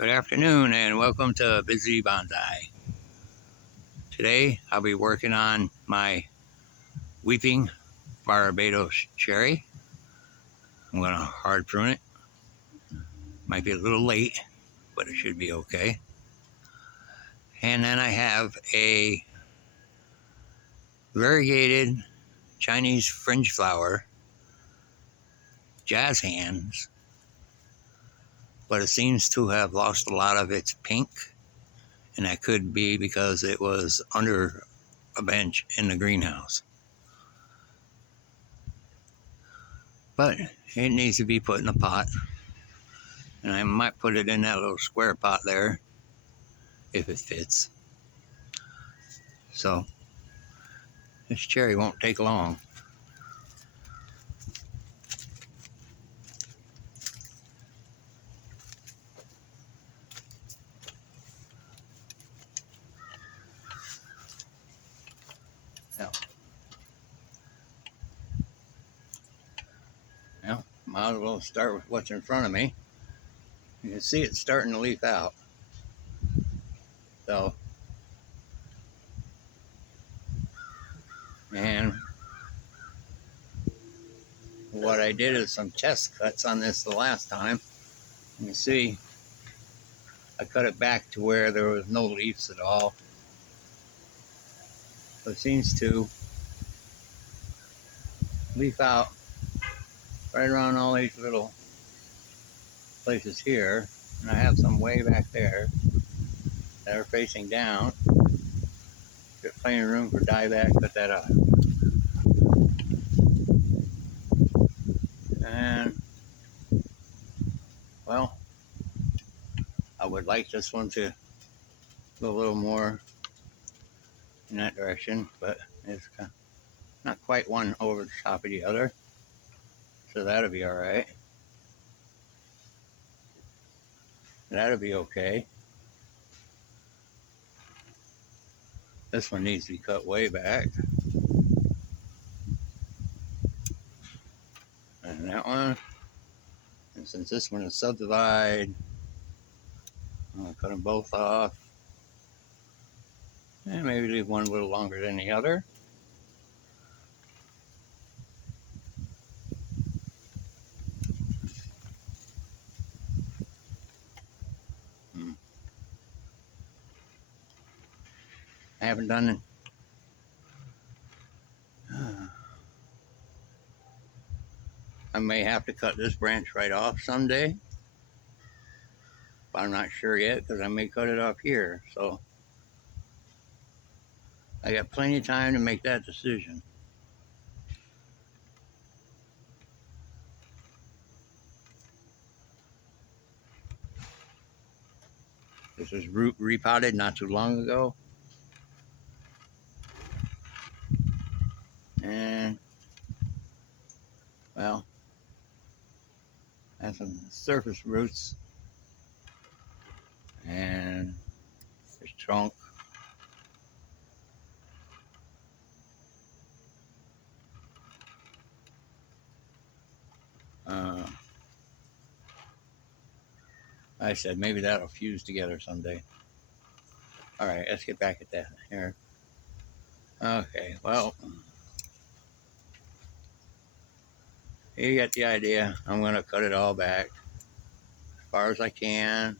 Good afternoon and welcome to Busy Bonsai. Today I'll be working on my weeping Barbados cherry. I'm going to hard prune it. Might be a little late, but it should be okay. And then I have a variegated Chinese fringe flower, jazz hands, but it seems to have lost a lot of its pink, and that could be because it was under a bench in the greenhouse. But it needs to be put in a pot, and I might put it in that little square pot there if it fits. So this cherry won't take long. Now, might as well start with what's in front of me. You can see it's starting to leaf out. So, and what I did is some test cuts on this the last time. You can see I cut it back to where there was no leaves at all. So it seems to leaf out right around all these little places here. And I have some way back there that are facing down. Got plenty of room for dieback, cut that up. And, well, I would like this one to go a little more in that direction, but it's not quite one over the top of the other. So that'll be all right. That'll be okay. This one needs to be cut way back. And that one. And since this one is subdivided, I'm going to cut them both off. And maybe leave one a little longer than the other. I haven't done it. I may have to cut this branch right off someday. But I'm not sure yet because I may cut it off here. So I got plenty of time to make that decision. This was repotted not too long ago. And, well, has some surface roots. And this trunk. I said maybe that'll fuse together someday. All right, let's get back at that here. Okay, well, you get the idea. I'm going to cut it all back as far as I can.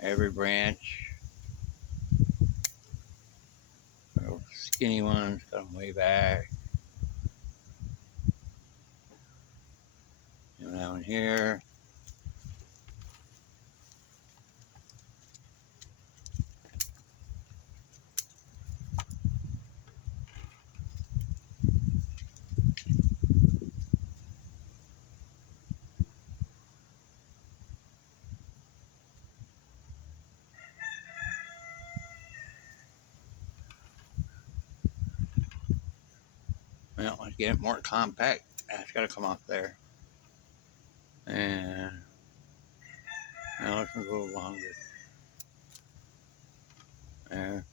Every branch. Little skinny ones, cut them way back. And that one here. Well, let's get it more compact. That's got to come off there. And now let's go a little longer. There.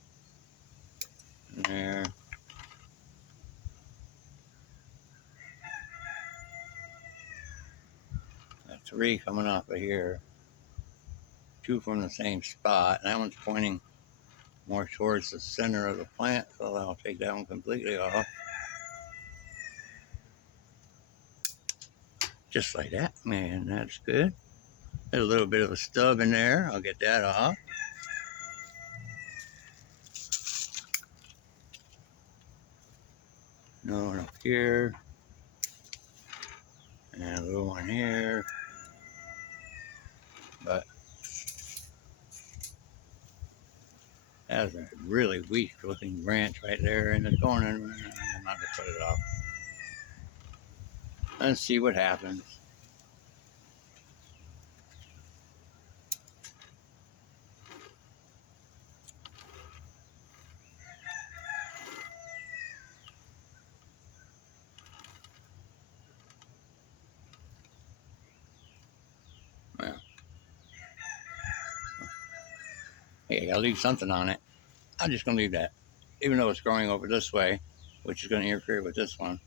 And there. three coming off of here. Two from the same spot. That one's pointing more towards the center of the plant, so I'll take that one completely off. Just like that. Man, that's good. There's a little bit of a stub in there. I'll get that off. Another one up here. And a little one here. But that's a really weak looking branch right there in the corner. I'm not going to cut it off. Let's see what happens. Well, hey, I'll leave something on it. I'm just going to leave that. Even though it's growing over this way, which is going to interfere with this one.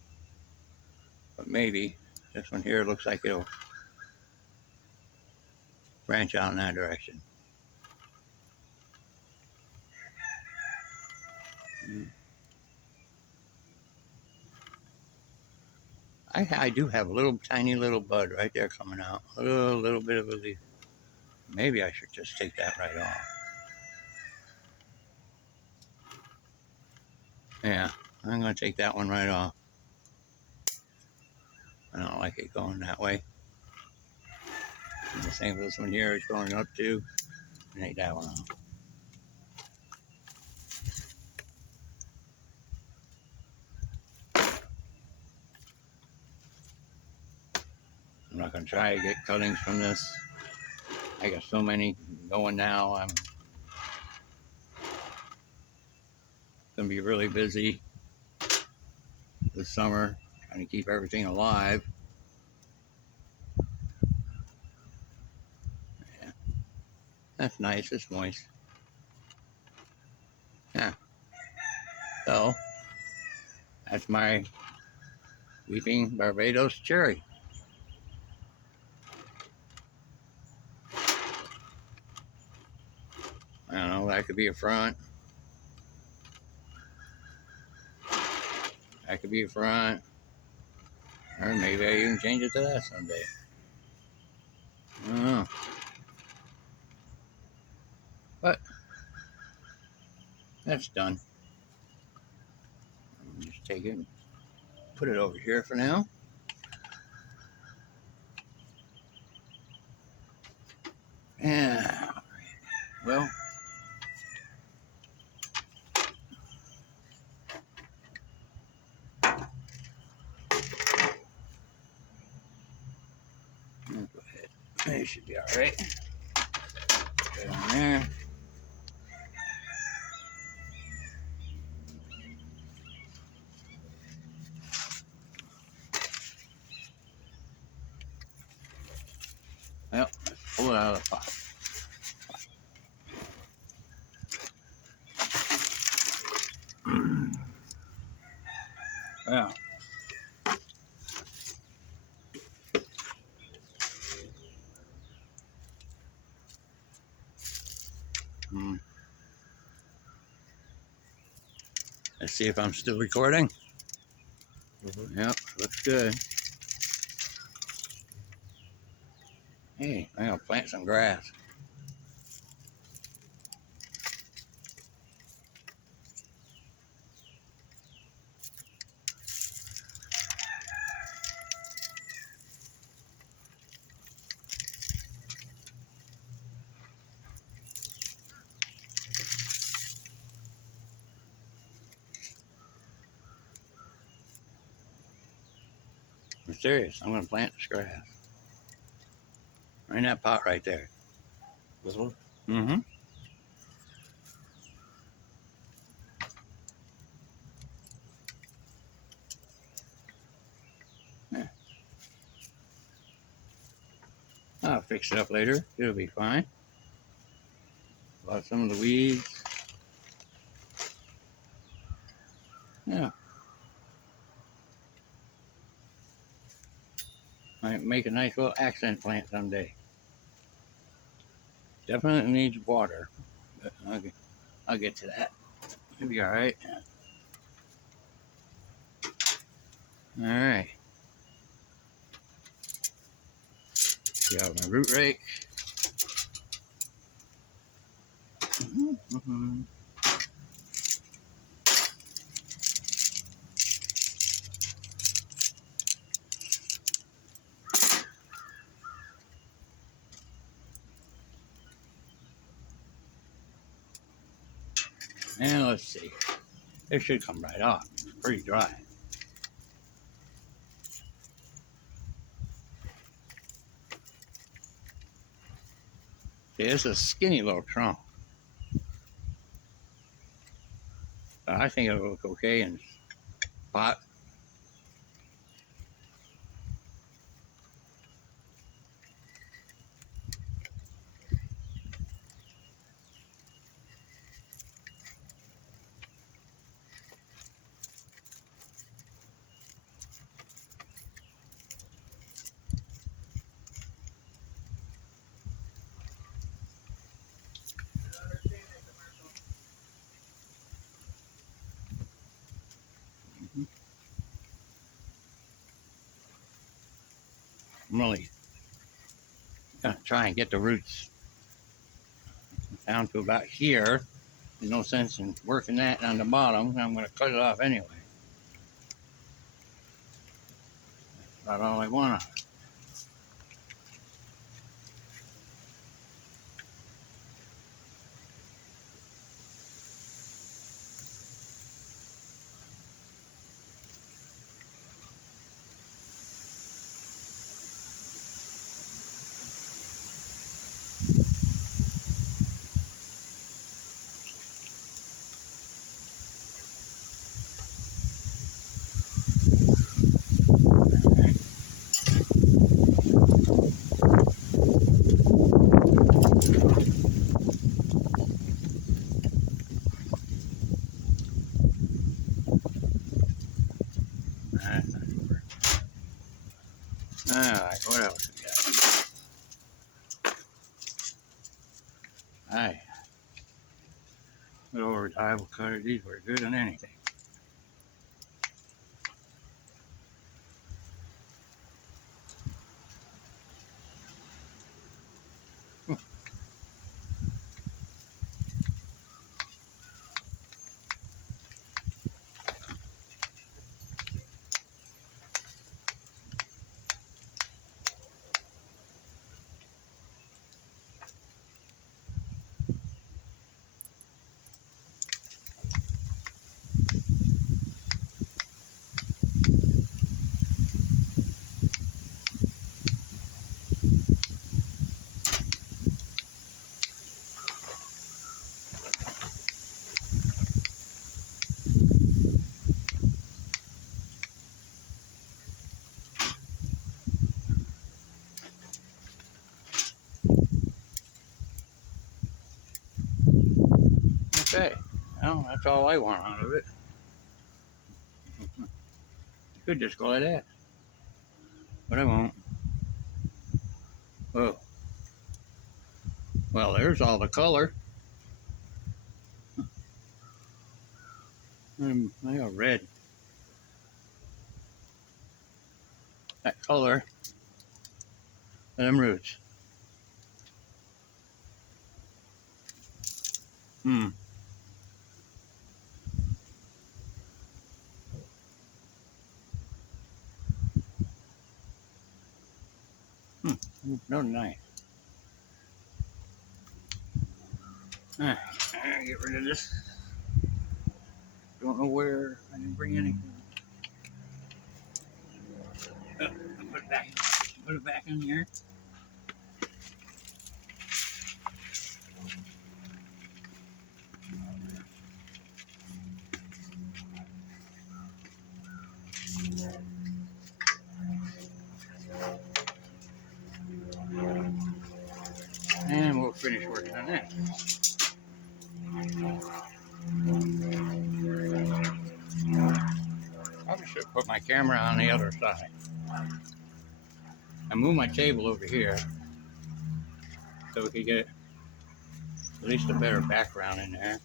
But maybe this one here looks like it'll branch out in that direction. I do have a little tiny little bud right there coming out. A little bit of a leaf. Maybe I should just take that right off. Yeah, I'm going to take that one right off. I don't like it going that way. And the same with this one here, it's going up too. Take that one off. I'm not going to try to get cuttings from this. I got so many going now. I'm going to be really busy this summer trying to keep everything alive. Yeah, that's nice. It's moist. Yeah. So that's my weeping Barbados cherry. I don't know. That could be a front. That could be a front. Or maybe I even change it to that someday. I don't know. But that's done. Just take it and put it over here for now. Yeah. Well, go ahead. It should be all right. Put it on there. Well, let's pull it out of the pot. Well, let's see if I'm still recording. Yep, looks good. Hey, I'm gonna plant some grass. I'm serious. I'm gonna plant this grass. Right in that pot right there. This one? Mm-hmm. Yeah. I'll fix it up later. It'll be fine. About some of the weeds. Yeah. Might make a nice little accent plant someday. Definitely needs water, but I'll get to that. It'll be all right. All right. Got my root rake. Mm-hmm. And let's see. It should come right off. It's pretty dry. See, it's a skinny little trunk. But I think it'll look okay in pot. I'm really gonna try and get the roots down to about here. There's no sense in working that on the bottom. I'm gonna cut it off anyway. That's about all I want. Alright, what else we got? Alright. Little reliable cutter. These were good on anything. Okay. Well, that's all I want out of it. You could just go like that. But I won't. Oh. Well, there's all the color. I got red. That color. Them roots. Hmm. No, nice. Alright, get rid of this. Don't know where I didn't bring anything. Oh, put it back. Put it back in here. And we'll finish working on that. Probably should put my camera on the other side. I moved my table over here so we could get at least a better background in there.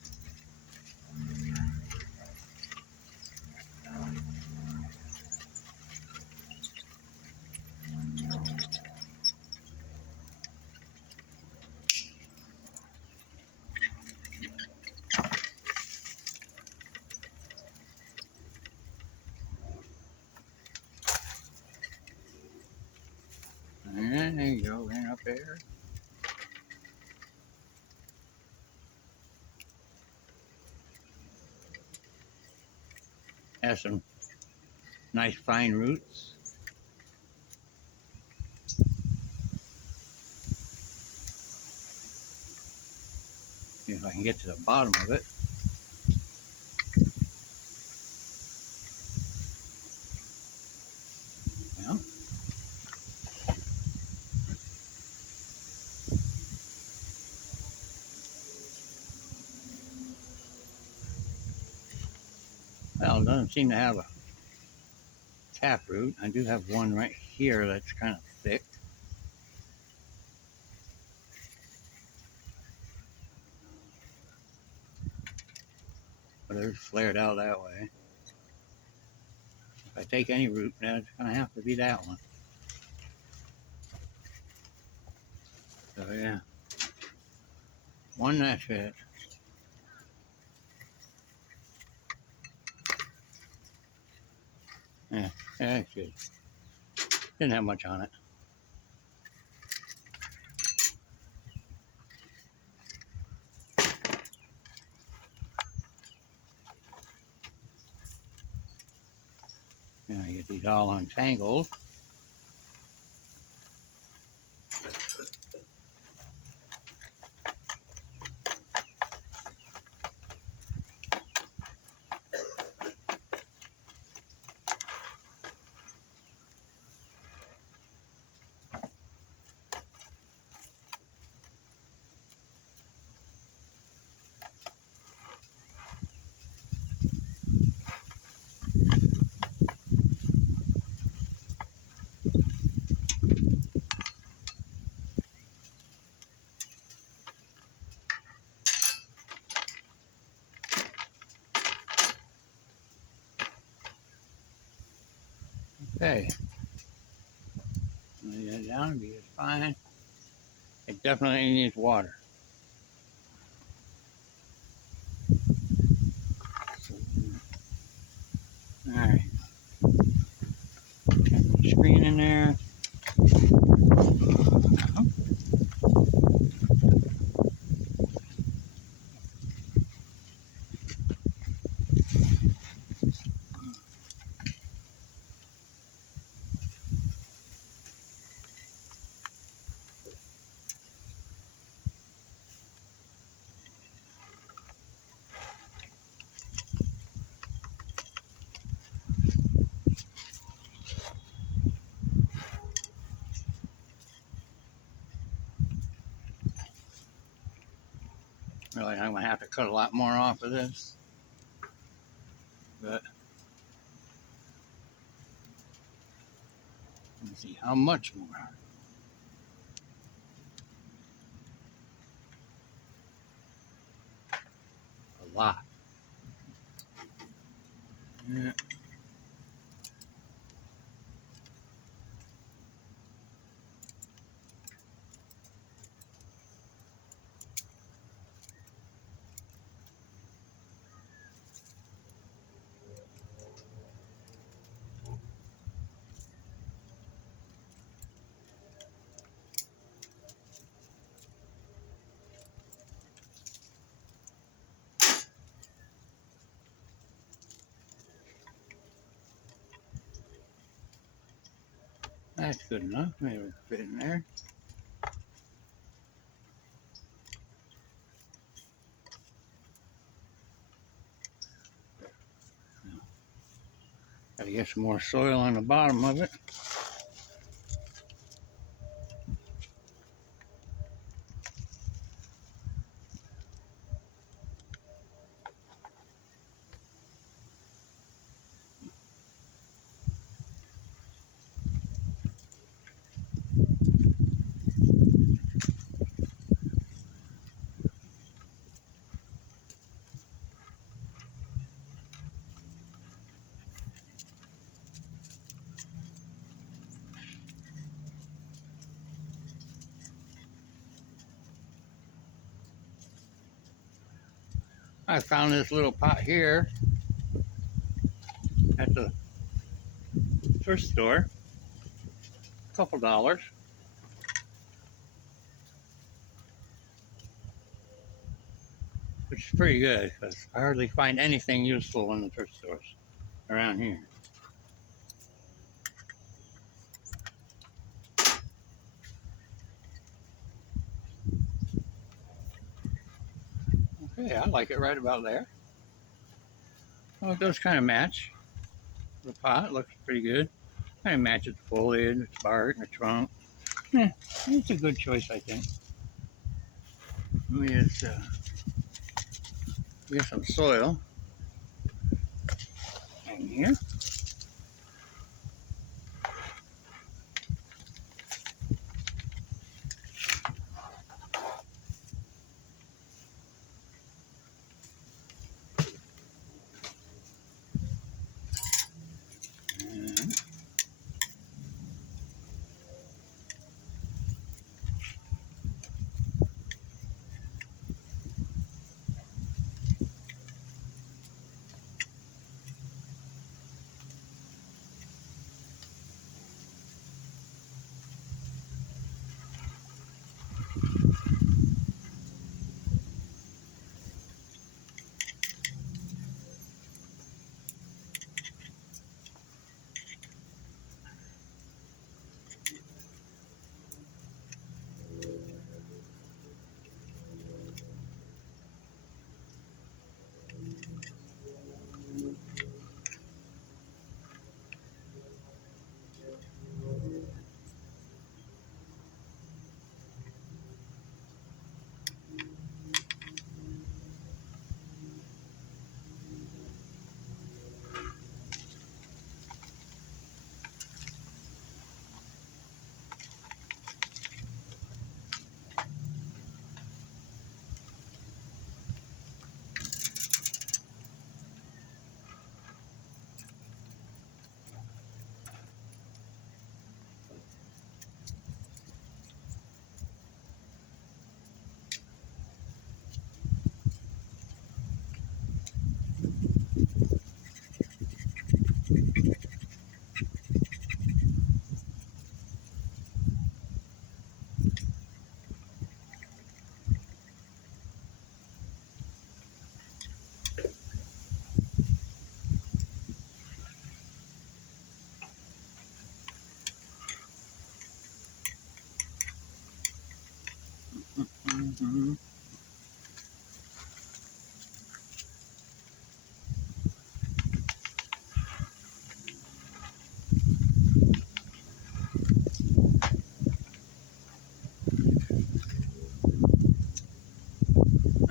And there you go, in up there. Has some nice fine roots. See if I can get to the bottom of it. Well, it doesn't seem to have a taproot. I do have one right here that's kind of thick. But it's flared out that way. If I take any root, then it's going to have to be that one. So yeah, one that's it. Yeah, that's good. Didn't have much on it. Now I get these all untangled. Okay. Lay that down, be just fine. It definitely needs water. Alright. Got the screen in there. Really, I'm going to have to cut a lot more off of this. But let's see how much more. A lot. Yeah. That's good enough. Maybe it'll fit in there. Gotta get some more soil on the bottom of it. I found this little pot here at the thrift store, a couple dollars. Which is pretty good because I hardly find anything useful in the thrift stores around here. Okay, I like it right about there. Well, it does kind of match the pot. It looks pretty good. Kind of matches the foliage, the bark, and the trunk. Yeah, it's a good choice, I think. Let me just get some soil in here. Mm-hmm.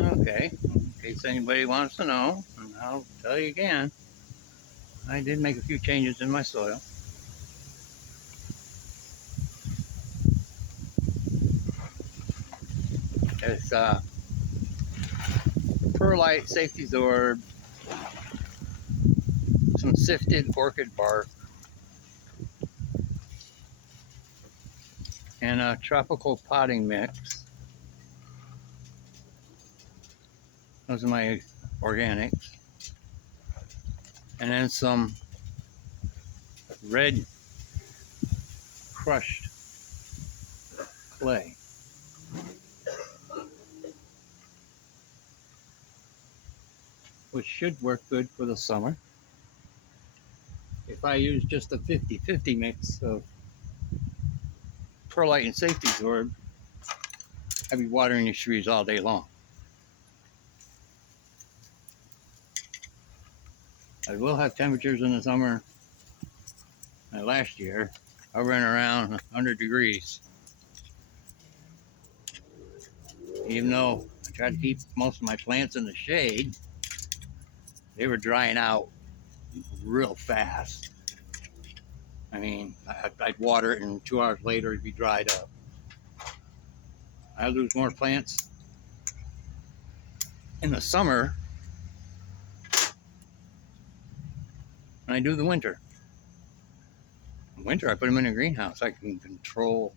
Okay, in case anybody wants to know, and I'll tell you again, I did make a few changes in my soil. It's perlite, safety zorb, some sifted orchid bark, and a tropical potting mix. Those are my organics. And then some red crushed clay. Which should work good for the summer. If I use just a 50-50 mix of perlite and safety zorb, I'd be watering these trees all day long. I will have temperatures in the summer. Last year, hovering around 100 degrees. Even though I tried to keep most of my plants in the shade, they were drying out real fast. I mean, I'd water it and 2 hours later it'd be dried up. I lose more plants in the summer than I do the winter. In winter, I put them in a greenhouse. I can control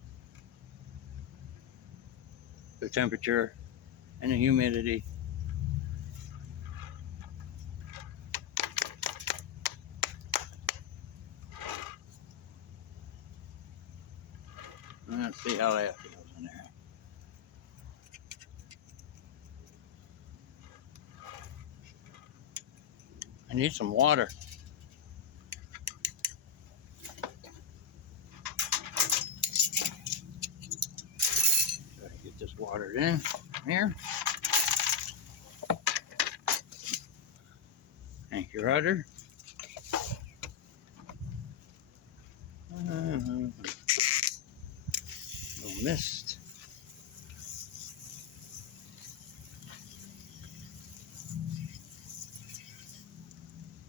the temperature and the humidity. Let's see how that feels in there. I need some water. Try to get this watered in here. Thank you, Roger. Little mist.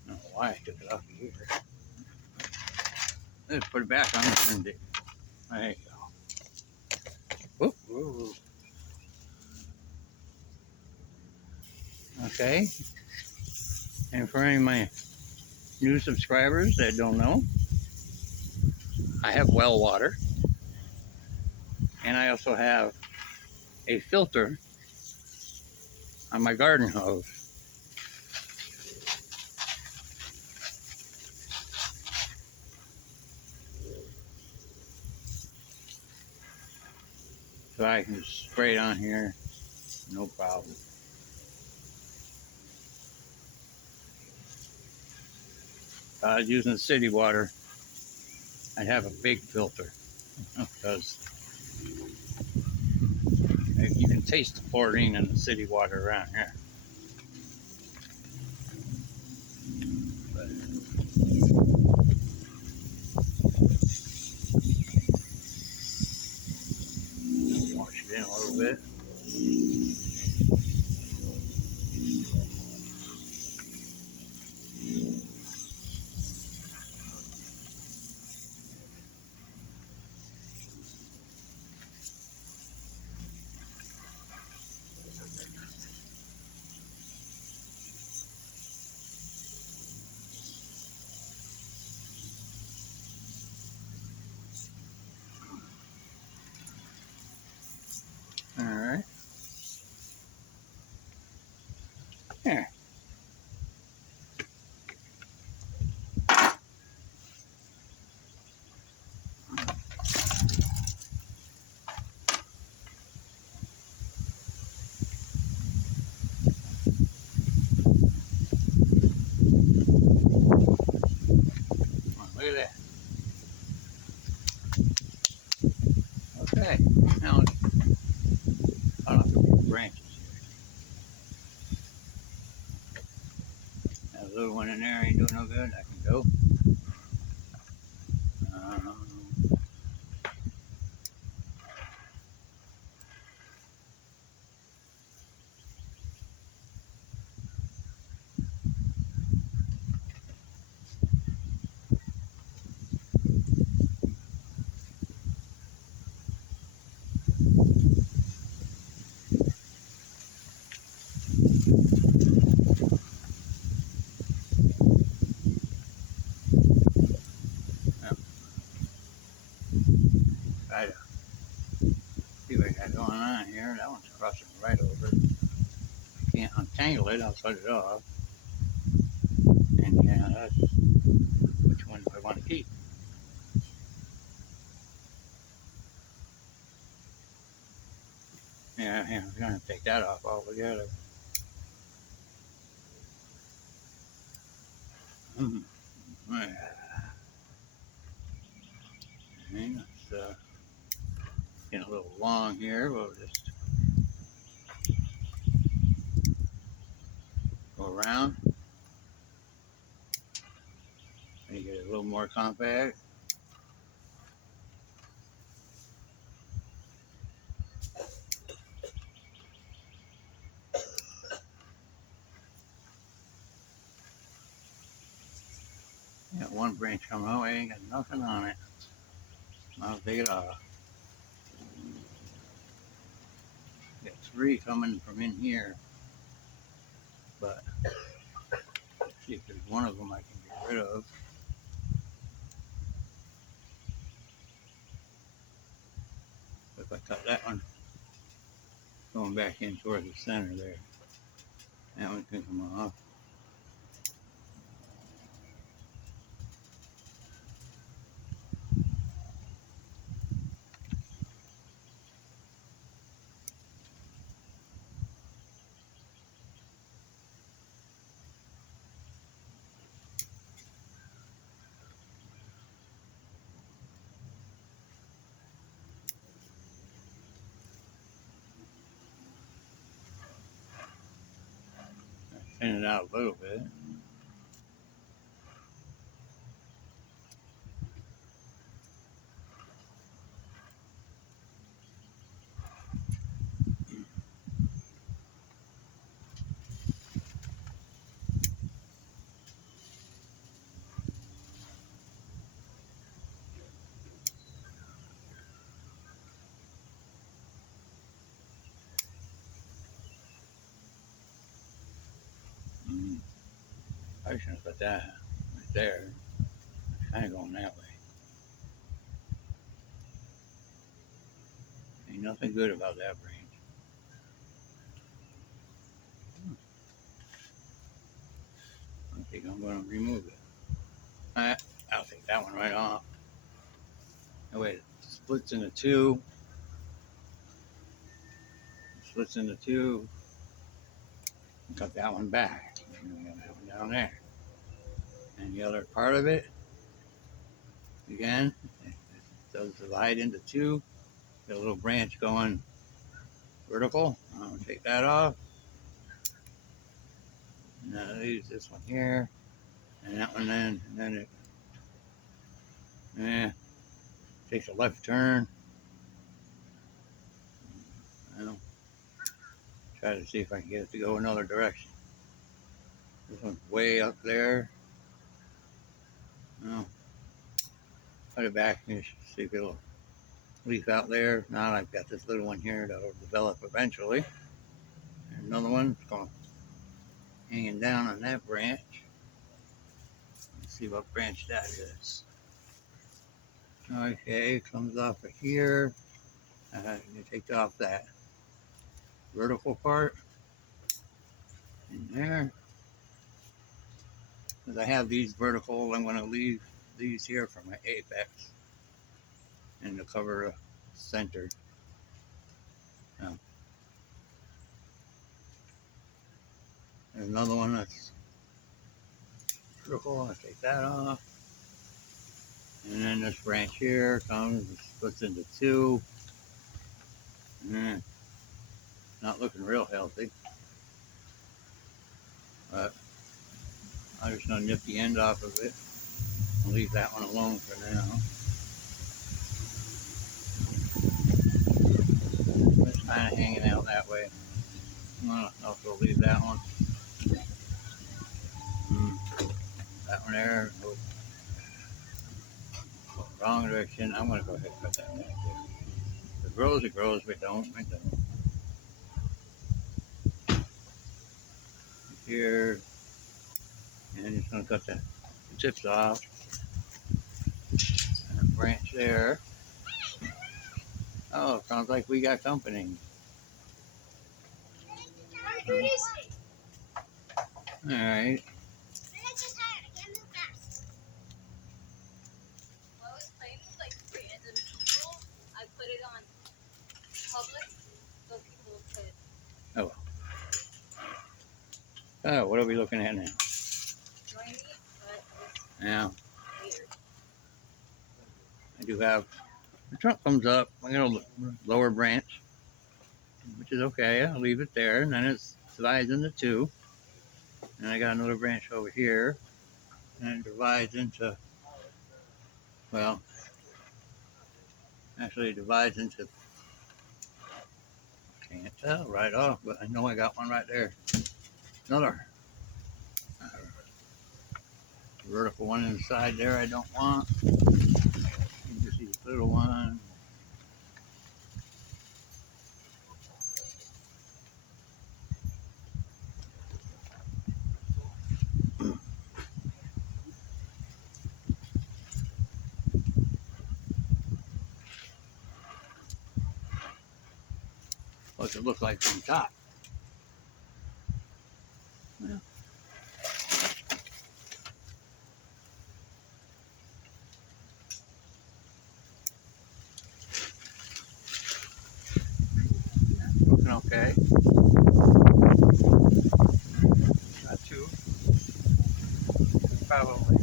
I don't know why I took it off of here. Let's put it back on there. There you go. Whoop, whoop, whoop. Okay. And for any of my new subscribers that don't know, I have well water. And I also have a filter on my garden hose. So I can just spray it on here, no problem. If I was using city water, I'd have a big filter because you can taste the chlorine in the city water around here. But wash it in a little bit. All right. Here. Look at that. Okay. Now let's cut off the branches here. That little one in there ain't doing no good. I can go. Try to see what I got going on here. That one's crossing right over. I can't untangle it. I'll cut it off. And yeah, that's which one do I want to keep. Yeah, I'm going to take that off altogether. Yeah. It's getting a little long here. We'll just go around. Make it a little more compact. Got one branch coming out. I ain't got nothing on it. I'll take it off. Got three coming from in here. But let's see if there's one of them I can get rid of. If I cut that one, going back in towards the center there. That one can come off. thin it out a little bit. I shouldn't have put that right there. Kind of going that way. Ain't nothing good about that branch. I think I'm going to remove it. I'll take that one right off. Oh wait, it splits into two. Splits into two. Cut that one back. And we got that one down there. And the other part of it, again, it does divide into two. Got a little branch going vertical. I'm going to take that off. And I'll use this one here. And that one then. And then it takes a left turn. I'll try to see if I can get it to go another direction. This one's way up there. Well, put it back and see if it'll leaf out there. Now I've got this little one here that'll develop eventually. And another one going hanging down on that branch. Let's see what branch that is. Okay, comes off of here. You take off that vertical part in there. Because I have these vertical, I'm going to leave these here for my apex and to cover the center. Now, there's another one that's vertical. I'll take that off. And then this branch here comes and splits into two. Not looking real healthy. But I'm just going to nip the end off of it. I'll leave that one alone for now. It's kind of hanging out that way. I'll also leave that one. That one there. Wrong direction. I'm going to go ahead and cut that back there. If it grows, it grows. If it don't, it don't. Here. And I'm just going to cut the tips off. And a branch there. Oh, sounds like we got company. Alright. Oh. Oh, what are we looking at now? Now, I do have, the trunk comes up, I got a lower branch, which is okay, I'll leave it there, and then it divides into two, and I got another branch over here, and it divides into, well, actually it divides into, can't tell right off, but I know I got one right there, another vertical one inside there I don't want, you just see the little one. What's it look like from the top? Well, looking okay. Not too. Probably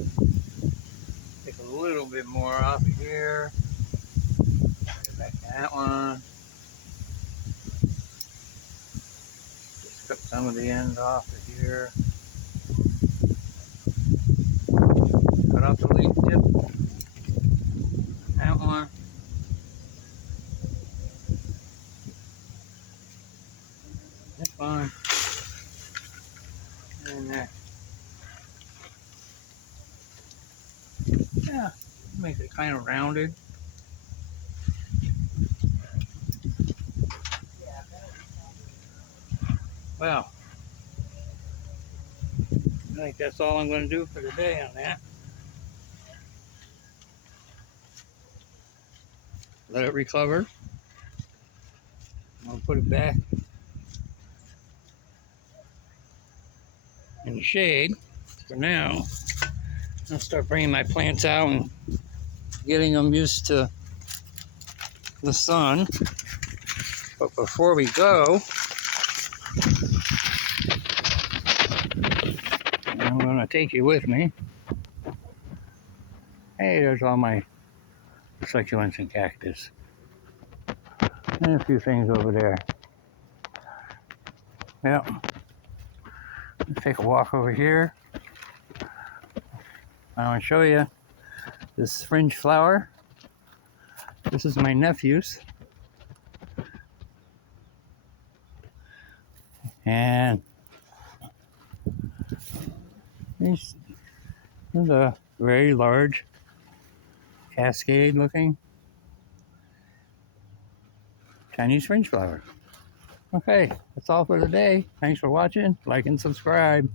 take a little bit more off of here. Get back to that one. Just cut some of the ends off of here. cut off the leaf tip. That one. This one. And that. Yeah, makes it kind of rounded. Well, I think that's all I'm going to do for today on that. Let it recover. I'll put it back in the shade for now. I'll start bringing my plants out and getting them used to the sun. But before we go, I'm going to take you with me. Hey, there's all my succulents and cactus. And a few things over there. Well, let's take a walk over here. I want to show you this fringe flower. This is my nephew's. And this is a very large cascade looking Chinese fringe flower. Okay, that's all for today. Thanks for watching. Like and subscribe.